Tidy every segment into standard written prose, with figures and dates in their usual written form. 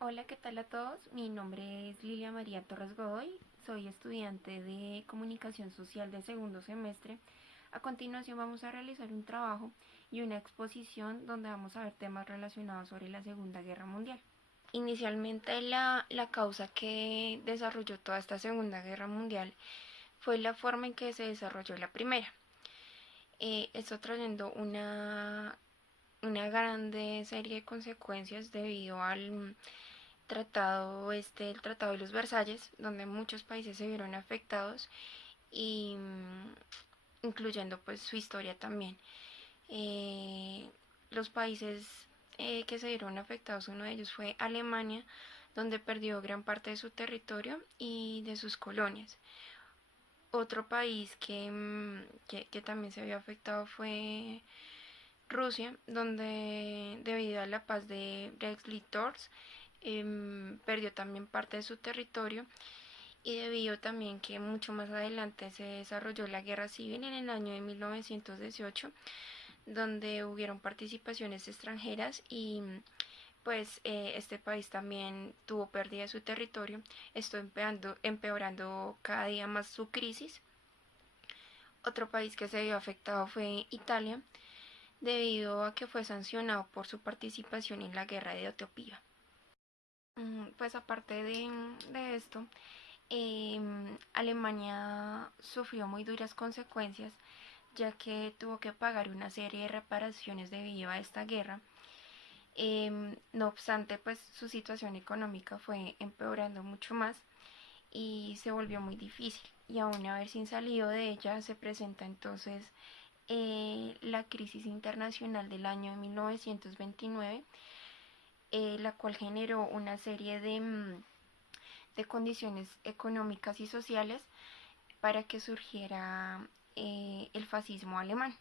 Hola, ¿qué tal a todos? Mi nombre es Lilia María Torres Godoy, soy estudiante de Comunicación Social de segundo semestre. A continuación vamos a realizar un trabajo y una exposición donde vamos a ver temas relacionados sobre la Segunda Guerra Mundial. Inicialmente la causa que desarrolló toda esta Segunda Guerra Mundial fue la forma en que se desarrolló la primera. Esto trayendo una grande serie de consecuencias debido al el Tratado de los Versalles, donde muchos países se vieron afectados y incluyendo pues su historia también. Los países que se vieron afectados, uno de ellos fue Alemania, donde perdió gran parte de su territorio y de sus colonias. Otro país que también se vio afectado fue Rusia, donde debido a la paz de Brest-Litovsk perdió también parte de su territorio y debido también que mucho más adelante se desarrolló la guerra civil en el año de 1918, donde hubieron participaciones extranjeras y pues este país también tuvo pérdida de su territorio, esto empeorando cada día más su crisis. Otro país que se vio afectado fue Italia, debido a que fue sancionado por su participación en la guerra de Etiopía. Pues aparte de esto, Alemania sufrió muy duras consecuencias, ya que tuvo que pagar una serie de reparaciones debido a esta guerra. No obstante, pues su situación económica fue empeorando mucho más y se volvió muy difícil. Y aún haber sin salido de ella, se presenta entonces la crisis internacional del año de 1929, la cual generó una serie de condiciones económicas y sociales para que surgiera el fascismo alemán.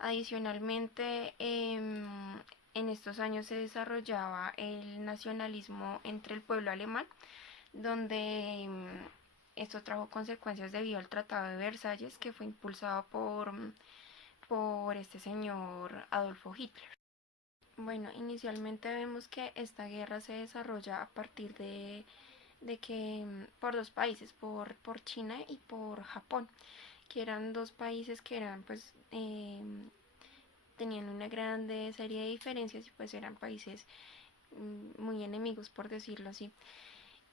Adicionalmente, en estos años se desarrollaba el nacionalismo entre el pueblo alemán, donde esto trajo consecuencias debido al Tratado de Versalles, que fue impulsado por este señor Adolfo Hitler. Bueno, inicialmente vemos que esta guerra se desarrolla a partir de que por dos países, por China y por Japón, que eran dos países que eran pues tenían una grande serie de diferencias y pues eran países muy enemigos, por decirlo así.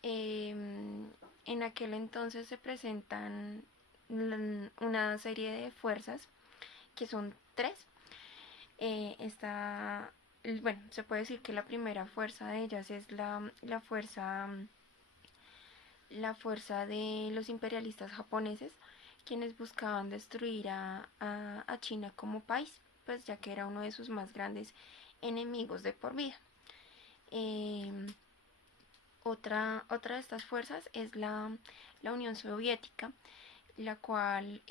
Eh, en aquel entonces se presentan una serie de fuerzas que son tres. Esta, bueno, se puede decir que la primera fuerza de ellas es la fuerza de los imperialistas japoneses, quienes buscaban destruir a China como país, pues ya que era uno de sus más grandes enemigos de por vida. Eh, otra de estas fuerzas es la Unión Soviética, la cual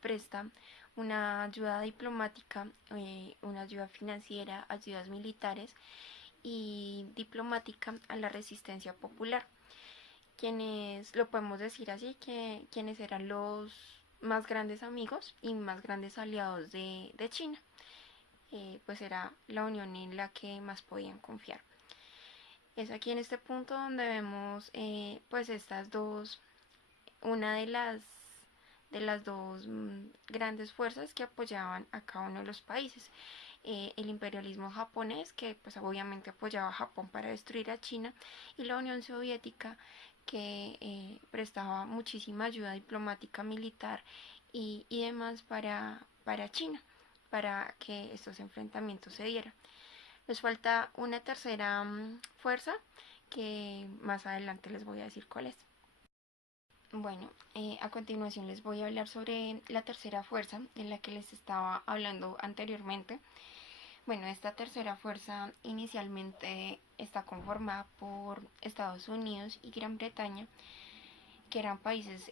presta una ayuda diplomática, una ayuda financiera, ayudas militares y diplomática a la resistencia popular, quienes, lo podemos decir así, que quienes eran los más grandes amigos y más grandes aliados de China, pues era la unión en la que más podían confiar. Es aquí en este punto donde vemos pues estas dos, una de las dos grandes fuerzas que apoyaban a cada uno de los países. El imperialismo japonés, que pues obviamente apoyaba a Japón para destruir a China, y la Unión Soviética, que prestaba muchísima ayuda diplomática, militar y demás para China, para que estos enfrentamientos se dieran. Les falta una tercera fuerza que más adelante les voy a decir cuál es. Bueno, a continuación les voy a hablar sobre la tercera fuerza de la que les estaba hablando anteriormente. Bueno, esta tercera fuerza inicialmente está conformada por Estados Unidos y Gran Bretaña, que eran países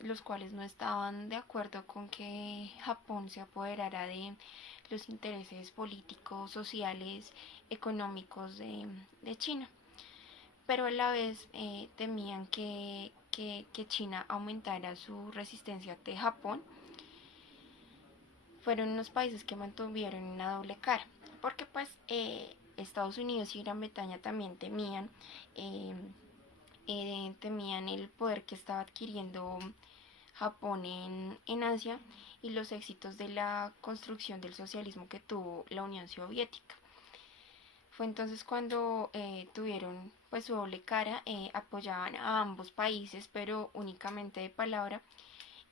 los cuales no estaban de acuerdo con que Japón se apoderara de los intereses políticos, sociales, económicos de China, pero a la vez temían que China aumentara su resistencia ante Japón. Fueron unos países que mantuvieron una doble cara, porque pues Estados Unidos y Gran Bretaña también eh, temían el poder que estaba adquiriendo Japón en Asia y los éxitos de la construcción del socialismo que tuvo la Unión Soviética. Fue entonces cuando tuvieron pues su doble cara, apoyaban a ambos países pero únicamente de palabra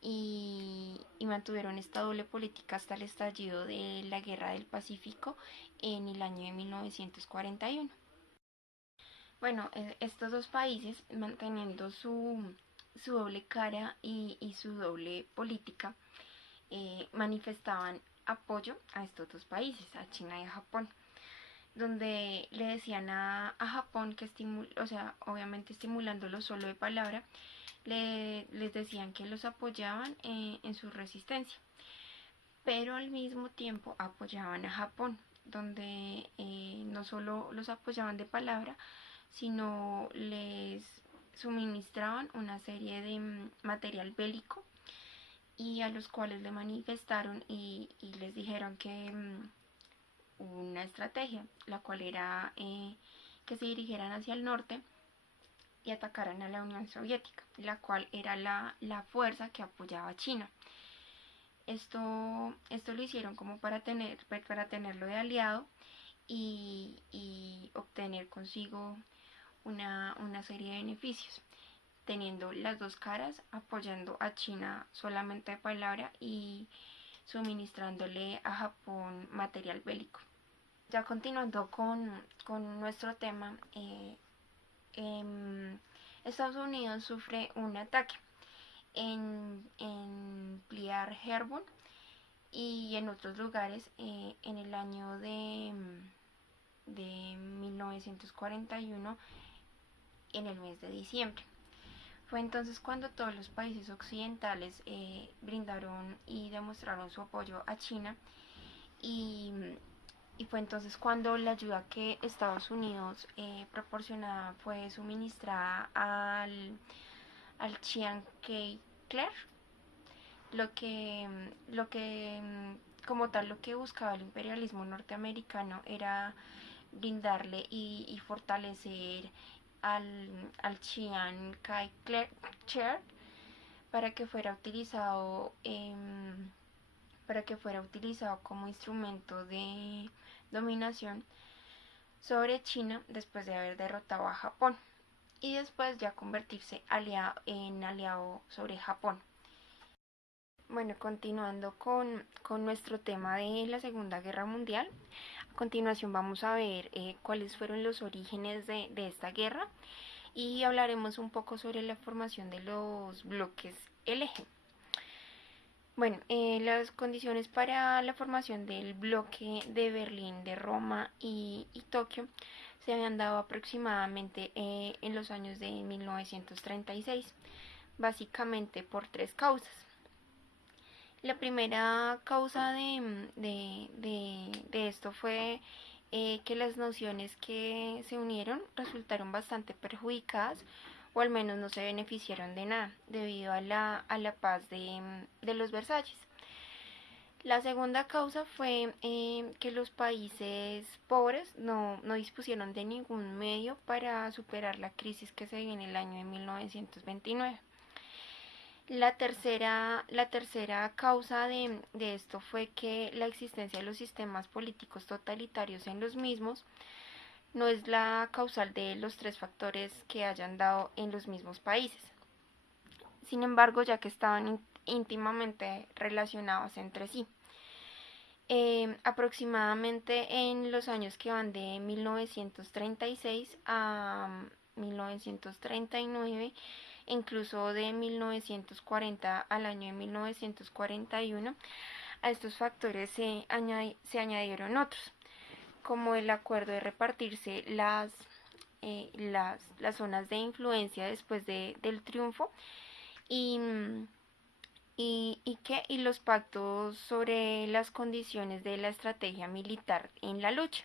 y mantuvieron esta doble política hasta el estallido de la Guerra del Pacífico en el año de 1941. Bueno, estos dos países manteniendo su doble cara y su doble política manifestaban apoyo a estos dos países, a China y a Japón, donde le decían a Japón que o sea, obviamente estimulándolo solo de palabra, les decían que los apoyaban en su resistencia, pero al mismo tiempo apoyaban a Japón, donde no solo los apoyaban de palabra, sino les suministraban una serie de material bélico y a los cuales le manifestaron y les dijeron que una estrategia, la cual era que se dirigieran hacia el norte y atacaran a la Unión Soviética, la cual era la fuerza que apoyaba a China. Esto lo hicieron como para tenerlo de aliado y obtener consigo una serie de beneficios, teniendo las dos caras, apoyando a China solamente de palabra y suministrándole a Japón material bélico. Ya continuando con nuestro tema, Estados Unidos sufre un ataque en Pearl Harbor y en otros lugares en el año de 1941 en el mes de diciembre. Fue entonces cuando todos los países occidentales brindaron y demostraron su apoyo a China y, y fue entonces cuando la ayuda que Estados Unidos proporcionaba fue suministrada al Chiang Kai-shek, lo que como tal lo que buscaba el imperialismo norteamericano era brindarle y fortalecer al Chiang Kai-shek para que fuera utilizado como instrumento de dominación sobre China después de haber derrotado a Japón y después ya convertirse en aliado sobre Japón. Bueno, continuando con nuestro tema de la Segunda Guerra Mundial, a continuación vamos a ver cuáles fueron los orígenes de esta guerra y hablaremos un poco sobre la formación de los bloques el eje. Bueno, las condiciones para la formación del bloque de Berlín, de Roma y Tokio se habían dado aproximadamente en los años de 1936, básicamente por tres causas. La primera causa de esto fue que las naciones que se unieron resultaron bastante perjudicadas o al menos no se beneficiaron de nada debido a la paz de los Versalles. La segunda causa fue que los países pobres no dispusieron de ningún medio para superar la crisis que se dio en el año de 1929. La tercera causa de esto fue que la existencia de los sistemas políticos totalitarios en los mismos no es la causal de los tres factores que hayan dado en los mismos países. Sin embargo, ya que estaban íntimamente relacionados entre sí. Aproximadamente en los años que van de 1936 a 1939, incluso de 1940 al año de 1941, a estos factores se añadieron otros, como el acuerdo de repartirse las zonas de influencia después del triunfo y los pactos sobre las condiciones de la estrategia militar en la lucha.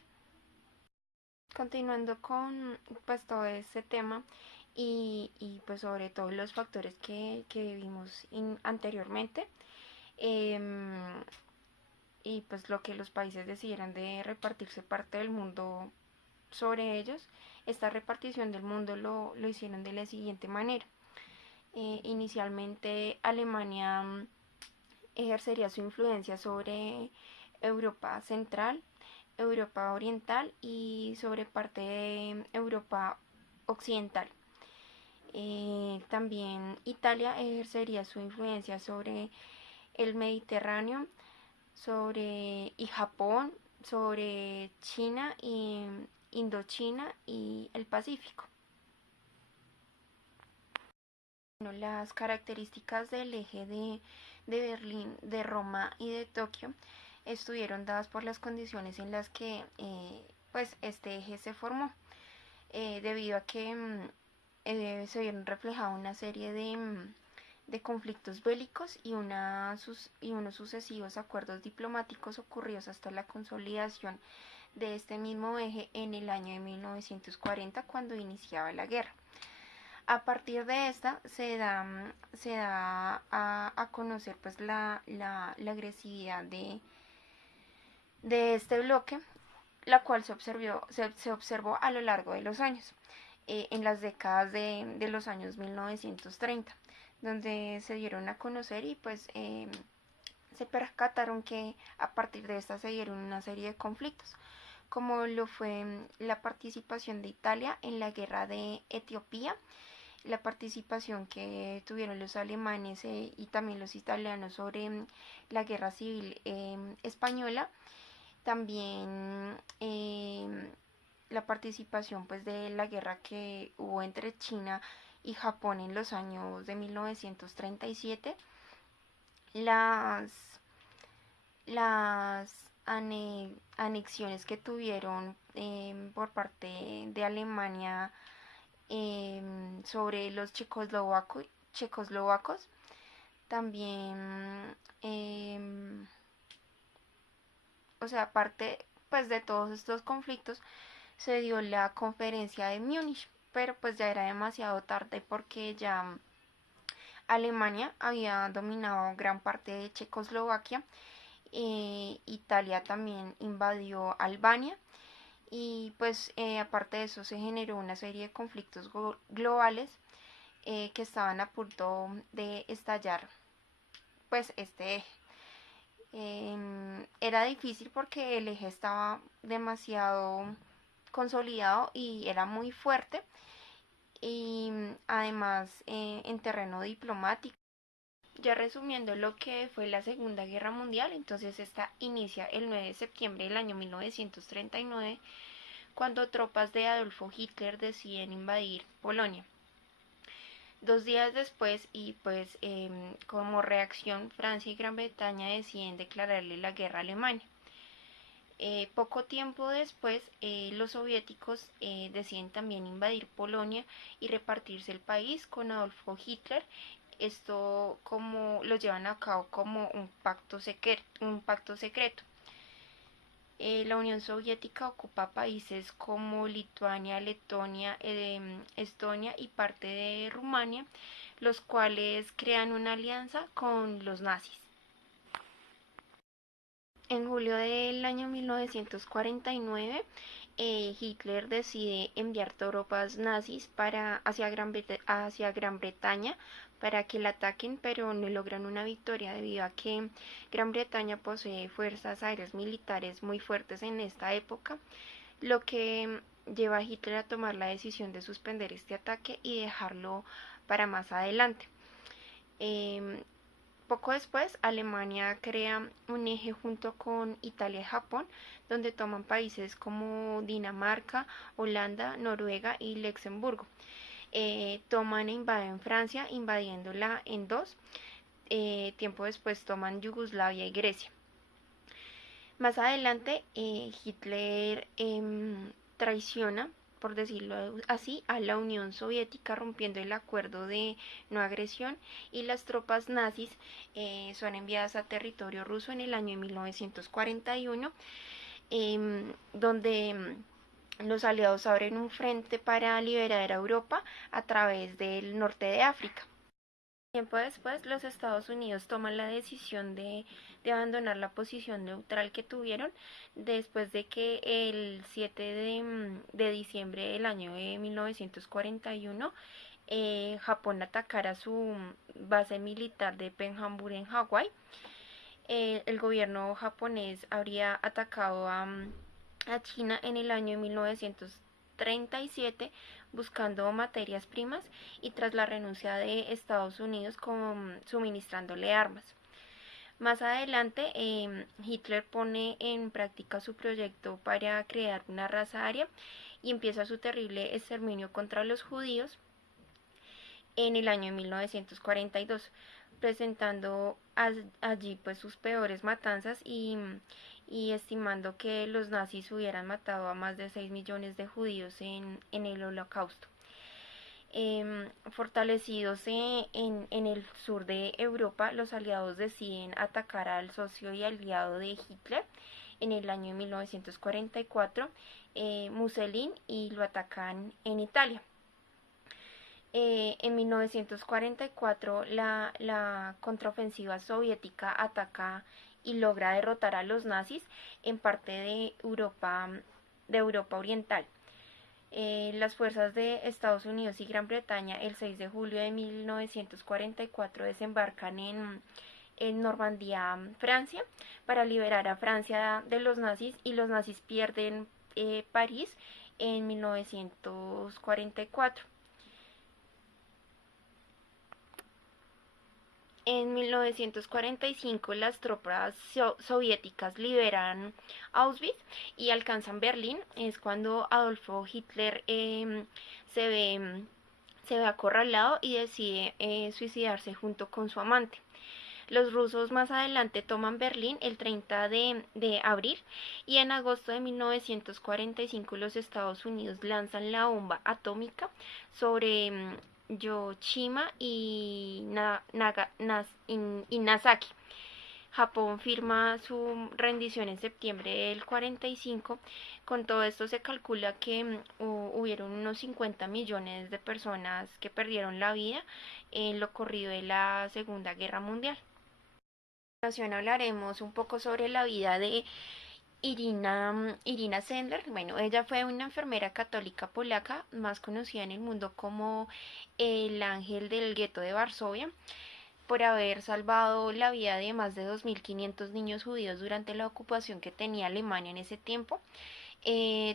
Continuando con pues todo este tema y pues sobre todo los factores que vimos anteriormente, y pues lo que los países decidieran de repartirse parte del mundo sobre ellos, esta repartición del mundo lo hicieron de la siguiente manera. Inicialmente Alemania ejercería su influencia sobre Europa Central, Europa Oriental y sobre parte de Europa Occidental. También Italia ejercería su influencia sobre el Mediterráneo, y Japón, sobre China y Indochina y el Pacífico. Bueno, las características del eje de Berlín, de Roma y de Tokio estuvieron dadas por las condiciones en las que pues este eje se formó, debido a que se vieron reflejados una serie de conflictos bélicos y unos sucesivos acuerdos diplomáticos ocurridos hasta la consolidación de este mismo eje en el año de 1940, cuando iniciaba la guerra. A partir de esta se da a conocer pues la agresividad de este bloque, la cual se observó a lo largo de los años, en las décadas de los años 1930, donde se dieron a conocer y pues se percataron que a partir de esta se dieron una serie de conflictos, como lo fue la participación de Italia en la guerra de Etiopía, la participación que tuvieron los alemanes y también los italianos sobre la guerra civil española, también la participación pues de la guerra que hubo entre China y Japón en los años de 1937, las, las anexiones que tuvieron por parte de Alemania sobre los checoslovacos, también, o sea, aparte pues de todos estos conflictos, se dio la conferencia de Múnich, pero pues ya era demasiado tarde porque ya Alemania había dominado gran parte de Checoslovaquia, Italia también invadió Albania y pues aparte de eso se generó una serie de conflictos globales que estaban a punto de estallar pues este eje. Era difícil porque el eje estaba demasiado consolidado y era muy fuerte, y además en terreno diplomático. Ya resumiendo lo que fue la Segunda Guerra Mundial, entonces esta inicia el 9 de septiembre del año 1939, cuando tropas de Adolfo Hitler deciden invadir Polonia. 2 días después, y pues como reacción, Francia y Gran Bretaña deciden declararle la guerra a Alemania. Poco tiempo después, los soviéticos deciden también invadir Polonia y repartirse el país con Adolfo Hitler. Esto como lo llevan a cabo como un pacto secreto. La Unión Soviética ocupa países como Lituania, Letonia, Estonia y parte de Rumania, los cuales crean una alianza con los nazis. En julio del año 1949, Hitler decide enviar tropas nazis hacia Gran Bretaña para que la ataquen, pero no logran una victoria debido a que Gran Bretaña posee fuerzas aéreas militares muy fuertes en esta época, lo que lleva a Hitler a tomar la decisión de suspender este ataque y dejarlo para más adelante. Poco después, Alemania crea un eje junto con Italia y Japón, donde toman países como Dinamarca, Holanda, Noruega y Luxemburgo. Toman e invaden Francia, invadiéndola en dos. Tiempo después toman Yugoslavia y Grecia. Más adelante, Hitler traiciona, por decirlo así, a la Unión Soviética, rompiendo el acuerdo de no agresión, y las tropas nazis son enviadas a territorio ruso en el año 1941, donde los aliados abren un frente para liberar a Europa a través del norte de África. Tiempo después, los Estados Unidos toman la decisión de abandonar la posición neutral que tuvieron después de que el 7 de diciembre del año de 1941 Japón atacara su base militar de Pearl Harbor en Hawái. El gobierno japonés habría atacado a China en el año 1937 buscando materias primas y tras la renuncia de Estados Unidos suministrándole armas. Más adelante, Hitler pone en práctica su proyecto para crear una raza aria y empieza su terrible exterminio contra los judíos en el año 1942, presentando allí pues sus peores matanzas y estimando que los nazis hubieran matado a más de 6 millones de judíos en el Holocausto. Fortalecidos en el sur de Europa, los aliados deciden atacar al socio y aliado de Hitler en el año 1944, Mussolini, y lo atacan en Italia. En 1944 la contraofensiva soviética ataca y logra derrotar a los nazis en parte de Europa Oriental. Las fuerzas de Estados Unidos y Gran Bretaña el 6 de julio de 1944 desembarcan en Normandía, Francia, para liberar a Francia de los nazis, y los nazis pierden París en 1944. En 1945 las tropas soviéticas liberan Auschwitz y alcanzan Berlín. Es cuando Adolfo Hitler se ve se ve acorralado y decide suicidarse junto con su amante. Los rusos más adelante toman Berlín el 30 de abril, y en agosto de 1945 los Estados Unidos lanzan la bomba atómica sobre Hiroshima y Nagasaki. Japón firma su rendición en septiembre del 45. Con todo esto se calcula que hubieron unos 50 millones de personas que perdieron la vida en lo corrido de la Segunda Guerra Mundial. A continuación hablaremos un poco sobre la vida de Irina Sendler. Bueno, ella fue una enfermera católica polaca, más conocida en el mundo como el ángel del gueto de Varsovia, por haber salvado la vida de más de 2.500 niños judíos durante la ocupación que tenía Alemania en ese tiempo.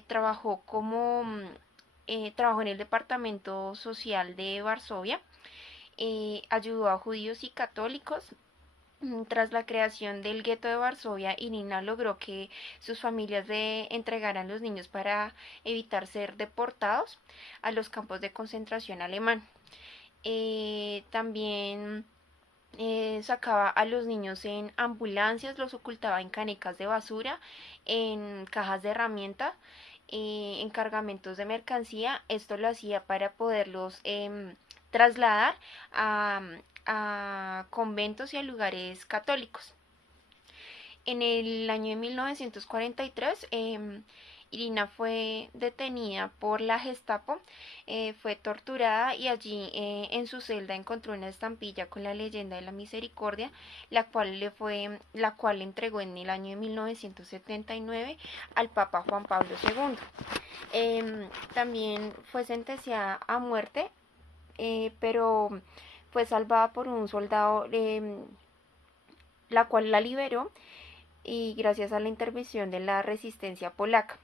Trabajó en el departamento social de Varsovia, ayudó a judíos y católicos. Tras la creación del gueto de Varsovia, Irina logró que sus familias le entregaran los niños para evitar ser deportados a los campos de concentración alemán. También sacaba a los niños en ambulancias, los ocultaba en canecas de basura, en cajas de herramienta, en cargamentos de mercancía. Esto lo hacía para poderlos trasladar a conventos y a lugares católicos. En el año de 1943, Irina fue detenida por la Gestapo, fue torturada y allí en su celda encontró una estampilla con la leyenda de la misericordia, la cual le entregó en el año de 1979 al Papa Juan Pablo II. También fue sentenciada a muerte, pero fue salvada por un soldado, la cual la liberó, y gracias a la intervención de la resistencia polaca.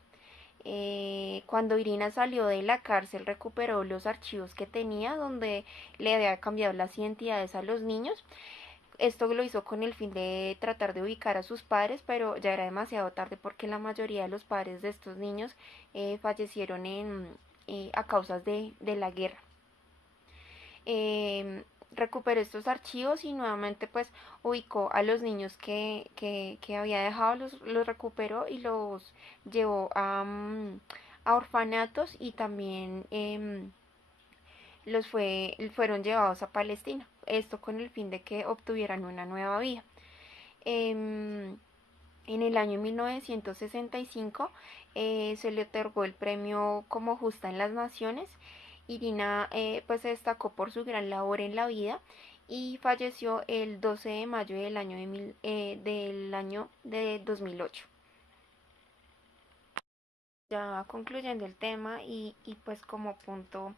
Cuando Irina salió de la cárcel, recuperó los archivos que tenía donde le había cambiado las identidades a los niños. Esto lo hizo con el fin de tratar de ubicar a sus padres, pero ya era demasiado tarde porque la mayoría de los padres de estos niños fallecieron a causas de la guerra. Recuperó estos archivos y nuevamente pues ubicó a los niños que había dejado, los recuperó y los llevó a orfanatos, y también fueron llevados a Palestina, esto con el fin de que obtuvieran una nueva vida. En el año 1965 se le otorgó el premio como Justa en las Naciones. Irina pues se destacó por su gran labor en la vida y falleció el 12 de mayo del año de 2008. Ya concluyendo el tema y pues como punto,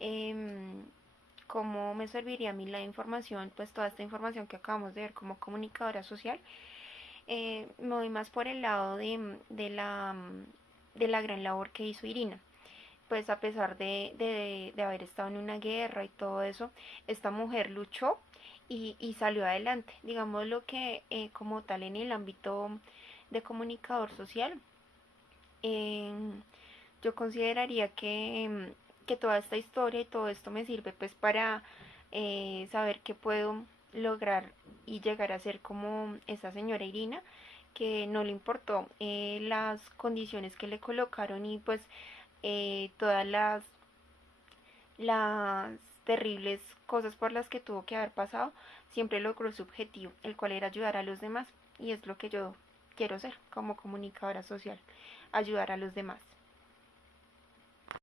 eh, cómo me serviría a mí la información, pues toda esta información que acabamos de ver como comunicadora social, me voy más por el lado de la gran labor que hizo Irina. Pues a pesar de haber estado en una guerra y todo eso, esta mujer luchó y salió adelante. Digamos lo que como tal en el ámbito de comunicador social, eh, yo consideraría que toda esta historia y todo esto me sirve pues para saber que puedo lograr y llegar a ser como esa señora Irina, que no le importó las condiciones que le colocaron y pues todas las terribles cosas por las que tuvo que haber pasado, siempre logró su objetivo, el cual era ayudar a los demás, y es lo que yo quiero ser como comunicadora social, ayudar a los demás.